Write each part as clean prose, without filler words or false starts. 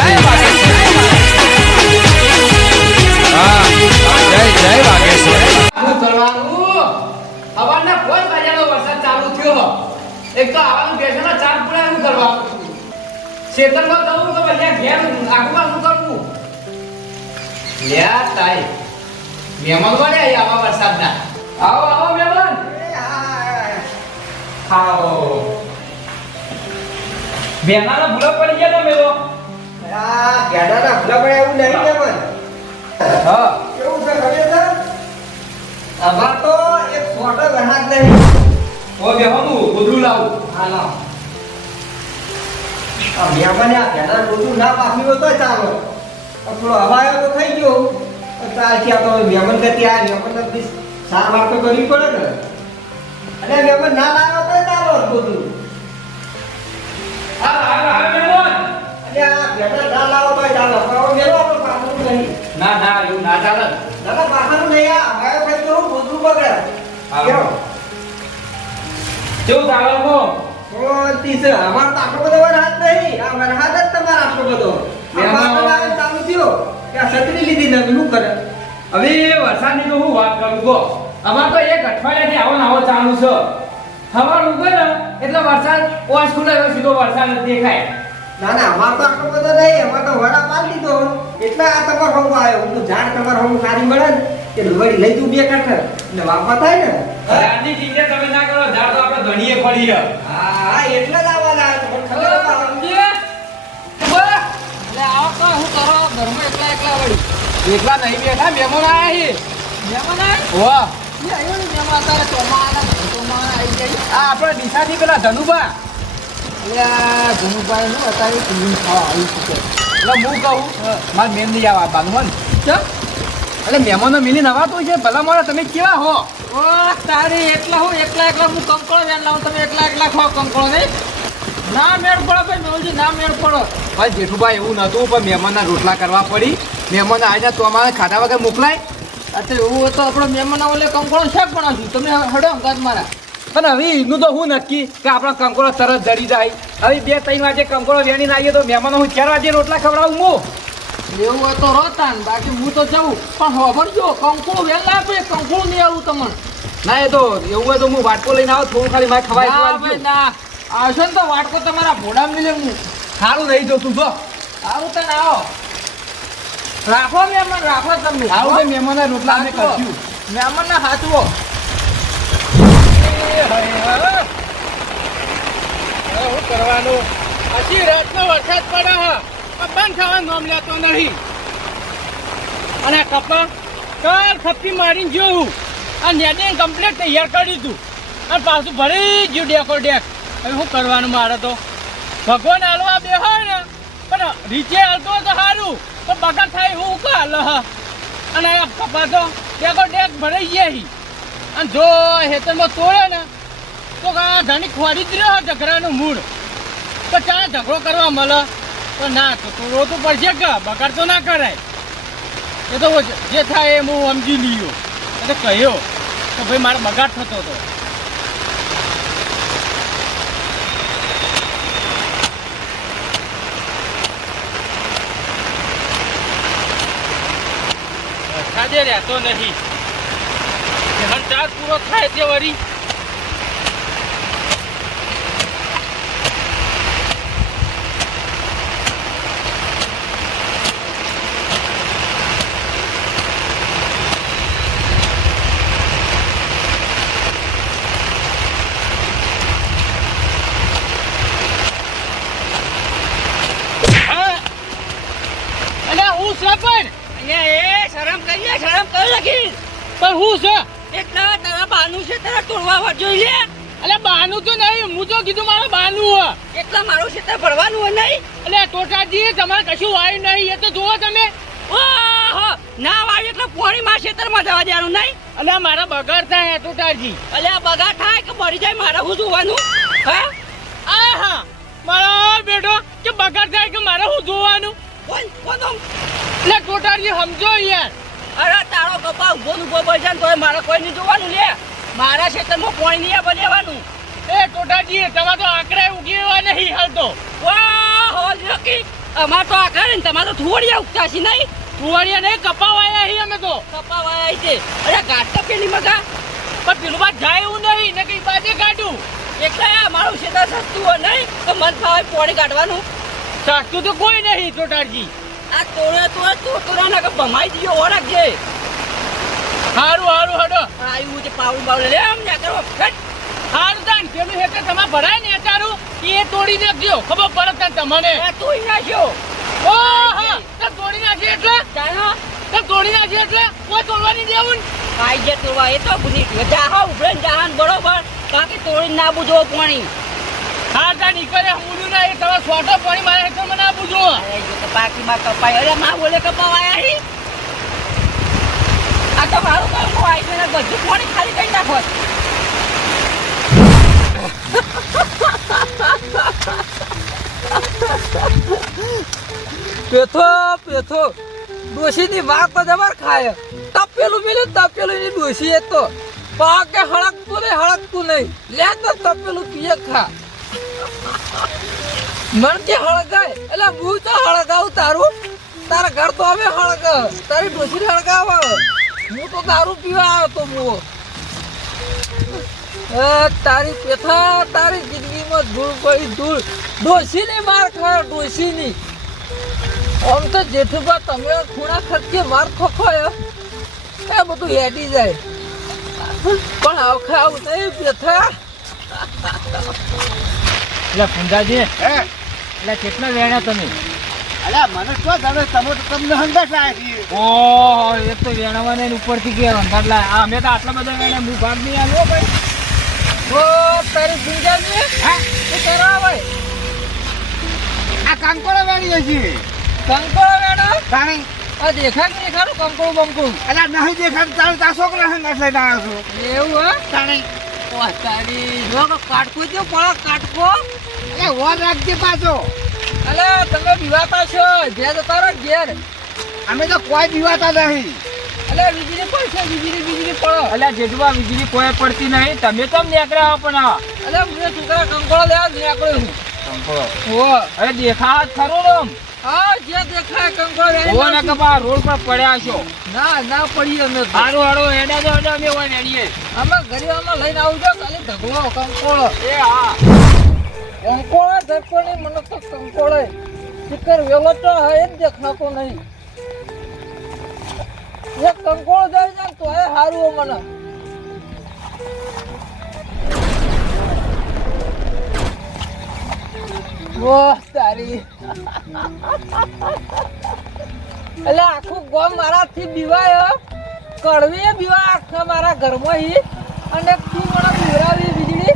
વાગેશ્વરી. હા જય જય વાગેશ્વરી. શું કરવાનું? હવાના 5 વાગ્યાનો વરસાદ ચાલુ થયો. એક તો આવવાનું બેસના ચાર પૂરા શું કરવાનું? ખેતરમાં જવું તો પછી ઘેર આગમાં શું કરવું? લ્યા તાઈ મહેમાન મળ્યા આવા વરસાદના. આવો આવો મહેમાન. આવો બેનાના ભૂલા પડી ગયા તમે તો. ગેડાના ભૂલા પડે એવું નહીં ને પણ. હા કેવું છે ખબર છે? અમાર તો એક ફોટો વહાત નહીં. ઓ બેહવાનું ગોદરું લાવું. હા લાવ. આ મહેમાને આ ગેડા ગોદરું ના પાછું હોય તો ચાલો. થોડો હવાયો તો થઈ ગયો. ચાલથી આ તો મહેમાન ગતિ આ મહેમાન બી સારવાર તો કરવી પડે ને. અને મહેમાન ના લાવ્યો તો ચાલો ગોદરું. હા હા મહેમાન. અને આ ગેડા ના લાવો તો ચાલો. પણ મેલો આપણો પાછું નહીં. ના ના એવું ના ચાલે. દાદા પાછું નહીં આ હવાયો થઈ ગયો ગોદરું બગડે. કેવો? કેવું ચાલે કો? શાંતિ છે. અમાર તો આટલો બધો વરસાદ નહીં. આ વરસાદ જ તમારો આટલો બધો. અમાર તો લાવે ચાલુ થયો કે આ છત્રી લીધી ને શું કરે? હવે વરસાદની તો હું વાત કરું કહો. અમાર તો એક અઠવાડિયાથી આવો ને આવો ચાલુ છે. હવાર ઉગે ને એટલે વરસાદ ઓસ ખુલે સીધો વરસાદ જ દેખાય. ના ના અમાર તો આટલો બધો નહીં. અમાર તો વડા પાડી દીધો એટલે આ તમારો હમ આવ્યો. હું તો ઝાડ તમારો હમ સારી મળે ને કે વળી લઈ તું બે કાઠર એટલે વાપા થાય ને. ઝાડની ચિંતા તમે ના કરો. ઝાડ તો આપણે ઘણીએ પડી છે. હા એટલે જ આવવાના મને ખબર સમજે? ઉભા. એટલે આવો તો હું કરો ઘરમાં એકલા એકલા વળી. એકલા નહીં બેઠા મહેમાન આયા છે. મહેમાન આયા? વાહ. એ આવ્યો ને મહેમાન અત્યારે ચોમાના આવી જાય. આ આપણે દિશાથી પેલા ધનુભા. એટલે ધનુભાઈ નું અત્યારે ફિલ્મ ખાવા આવી શકે. એટલે હું કહું મારે મેમ નહીં આવવા બાનું ચમ એટલે મહેમાનો મિલી નવાતું છે. ભલા મારા તમે કેવા હો? ઓ તારી એકલા હું એકલા હું કંકોળો વેન લાવું. તમે એકલા ખાઓ કંકોળો નહીં. ના મેળ પડો ભાઈ મેવજી ના મેળ પડો. ભાઈ જેઠુભાઈ એવું નતું પણ મહેમાનના રોટલા કરવા પડી. મહેમાન આવ્યા તો અમારે ખાધા વગર મોકલાય. અત્યારે એવું હોય તો આપણો મહેમાન ઓલે કંકોળો શાક બનાવશું. તમે હડો અંગાત મારા. પણ હવે એનું તો હું નક્કી કે આપણો કંકોળો તરત જડી જાય. હવે 2-3 વાગે કંકોળો વેણીને આવીએ તો મહેમાનો હું 4 વાગે રોટલા ખવડાવું હું. એવું હોય તો રોતાન બાકી હું તો જવું. પણ ખબરજો કંકોળો વહેલા આપે કંકોળો નહીં આવું તમને. ના એ તો એવું હોય તો હું વાટકો લઈને આવું. થોડું ખાલી મારે ખવાય ના આવશો ને તો વાટકો તમારા ભોડા મિલે હું સારું રહી જતું જો. સારું તને આવો રાખો મહેમાન રાખો તમે. આવું છે મહેમાનના રોટલા અમે કરશું. મહેમાનના હાથવો શું કરવાનું? હજી રાતનો વરસાદ પડે હા બંધ થવાનું નામ લેતો નહીં. અને કપા કાલ ખપ્પી મારીને જોયું આ નેટે કમ્પ્લીટ તૈયાર કરી દીધું અને પાછું ભરી ગયું ડેકો ડેક. હવે શું કરવાનું મારે તો? ભગવાન હાલવા બે હોય ને પણ રીચે હાલતો તો સારું પણ બગાડ થાય હું કા હાલ અને આ કપા તો ડેકો ડેક ભરાઈ ગયા. અને જો હેતરમાં તોડે ને તો આ ધણી ખોરી જ રહ્યો ઝઘડાનું મૂળ. તો ચાલે ઝઘડો કરવા મળે તો ના તો રોતું પડશે કે બગાડ તો ના કરાય. એ તો જે થાય એમ હું સમજી લીયો. એટલે કહ્યો તો ભાઈ મારે બગાડ થતો હતો. વરસાદે રહેતો નથી. ચાર પૂરો થાય તે વળી હું છે પણ અહીંયા શરમ કરીએ શરમ કરી લખી પણ હું છે એટલા તારા બાનું છે તારા તોડવા જોઈ લે. એટલે બાનું તો નહીં હું તો કીધું મારું બાનું હોય એટલા મારું ક્ષેત્ર ભરવાનું હોય નહીં. એટલે ટોટાજી તમારે કશું વાયું નહીં એ તો જુઓ તમે. ઓહો ના વાયું એટલે પોણી માં ક્ષેત્રમાં જવા દેવાનું નહીં. એટલે મારા બગાડ થાય ટોટાજી. એટલે આ બગાડ થાય કે મરી જાય મારે શું જોવાનું? હા આ હા મારો બેટો કે બગાડ થાય કે મારે શું જોવાનું? એટલે ટોટાજી સમજો યાર. અરે તારો કપા ઉભો ઉભો બજાન તો મારે કોઈ નહીં જોવાનું લે. મારા ક્ષેત્રમાં પોણી નહીં બનેવાનું. એ ટોટાજી તમે તો આંકડા ઉગી એવા નહીં હાલતો. વાહ હો લકી અમાર તો આખા ને તમારે તો થોડિયા ઉગતા છે નહીં કુવાડિયા નહીં કપાવાયા અહીં અમે તો કપાવાય છે અરે ગાંઠ તો પેલી મગા પણ પેલું બાદ જાય એવું નહીં ને કઈ બાજે કાઢું એટલે આ મારું ક્ષેત્ર સસ્તું હોય નહીં તો મન ફાવે પોણી કાઢવાનું સસ્તું તો કોઈ નહીં ચોટાડજી આ તોડે ના કે ભમાઈ દીયો ઓળખજે હારું હારું હડો આવ્યું છે પાવડું બાવડું લે આમ ન્યા કરો ફટ હારું તાન પેલું હેઠે તમે ભરાય ને અચારું એ તોડી નાખજો ખબર પડે તાન તમને આ તોડી નાખ્યો ઓ હા તો તોડી નાખી એટલે ચાલો તો તોડી નાખી એટલે કોઈ તોડવાની દેવું કાઈ જે તોડવા એ તો બુધી જાહા ઉભરે જાહાન બરોબર બાકી તોડી ના બુજો પાણી હા તાન નીકળે હમુલું ના એ તમે છોટો પાણી મારે હેઠે મને આપું છો અરે જો તો બાકીમાં કપાય અરે માં બોલે કપાવાયા હી આ તો મારું કામ હોય છે ને બધું પાણી ખાલી કરી નાખો પેથો ડોશીની વાત તો જબર ખાય તપેલું મિલે તપેલું ની ડોશી એ તો પાકે હળકતું નહીં લે તો તપેલું પીએ ખા મન કે હળગાય એટલે હું તો હળગાવું તારા ઘર તો હવે હળગ તારી ડોશી હળગાવ હું તો દારૂ પીવા આવ્યો તો હું તારી પેથા તારી જિંદગીમાં ધૂળ પડી ધૂળ ડોશીની માર ખાયો ડોશીની આમ તો જેઠુબા તમે ખૂણા ખર્ચે માર ખોખોય એ બધું હેડી જાય પણ આખા આવું નહીં પેથા એટલે ફુંદાજી એટલે કેટલા વેણ્યા તમે અલ્યા મને શું તમે તમને હંગાશ લાયા છીએ ઓહો એ તો વેણવાને ઉપરથી કે અંધાર લાય અમે તો આટલા બધા વેણ્યા હું ભાગ નહીં આવ્યો ભાઈ ઓ તારી ફુંજાજી હા શું કરવા ભાઈ આ કાંકોળો વેણી છે કંકોળો વેણો તાણી આ દેખાડું કંકોળું બંકોળું અલ્યા નહીં દેખાડ તારે તા છોકરા હંગાશ લઈને આવ્યો છું એવું હે તાણી ઓ તારી જો કાટકો દો પળા કાટકો એ વોર રાખજે પાછો અલે તમે બીવાતા છો ઘેર તારો ઘેર અમે તો કોઈ દીવાતા નહીં અલે વીજળી પડશે વીજળી પડો અલ્યા જેઠુબા વીજળી કોઈ પડતી નહીં તમે કેમ નીકળ્યા પણ અલે મને છોકરા કંકોળો લેવા નીકળ્યો હું કંકોળો ઓ અરે દેખા ખરો રમ હા જે દેખાય કંકોળો ઓ ને કપા રોડ પર પડ્યા છો ના પડી અમે તો. હારું હારું હેડા જો અમે હોય નેડીએ અમે ગરીબામાં લઈને આવજો ખાલી ઢગલો કંકોળો એ હા કંકોળો ધરપણી મને તો કંકોળો શિખર વેલો તો હે જ દેખાતો નહીં એક કંકોળો જાય છે તો એ હારું મને ઓહ તારી એટલે આખું ગામ મારાથી બીવાય કડવી બીવા આખા મારા ઘરમાં હી અને તું મને બીવરાવી વીજળી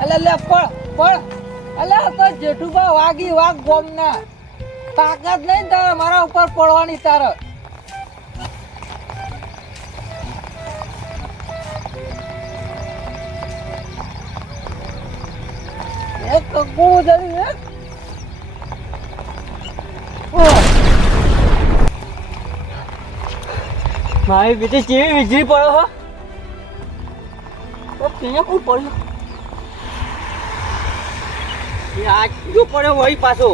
એટલે લે પણ એટલે તો જેઠુબા વાગી વાગ ગોમના તાકાત નહીં તારે મારા ઉપર પડવાની તારે એક કંકુ જરી એક મારી બીજી કેવી વીજળી પડ્યો હો તો ત્યાં કોઈ પડ્યો એ આ જો પડ્યો વળી પાછો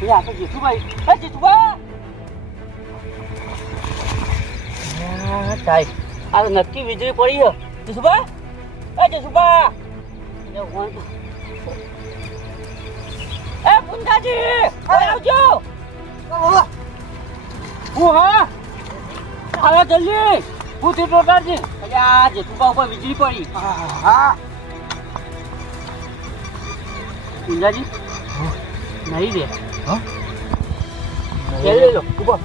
એ આ તો જેઠુભાઈ હે જેઠુભા ટાઈપ આ તો નક્કી વીજળી પડી હે જેઠુભા એ જેઠુભા એ પુંજાજી આવજો હું હા હવે જલ્દી હું થી ટોટાજી એટલે આ જેઠુબા ઉપર વીજળી પડી હા પુંજાજી નહીં રે લઈ લો ઉભો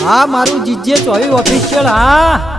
હા મારું જીજે ચોવી ઓફિશિયલ હા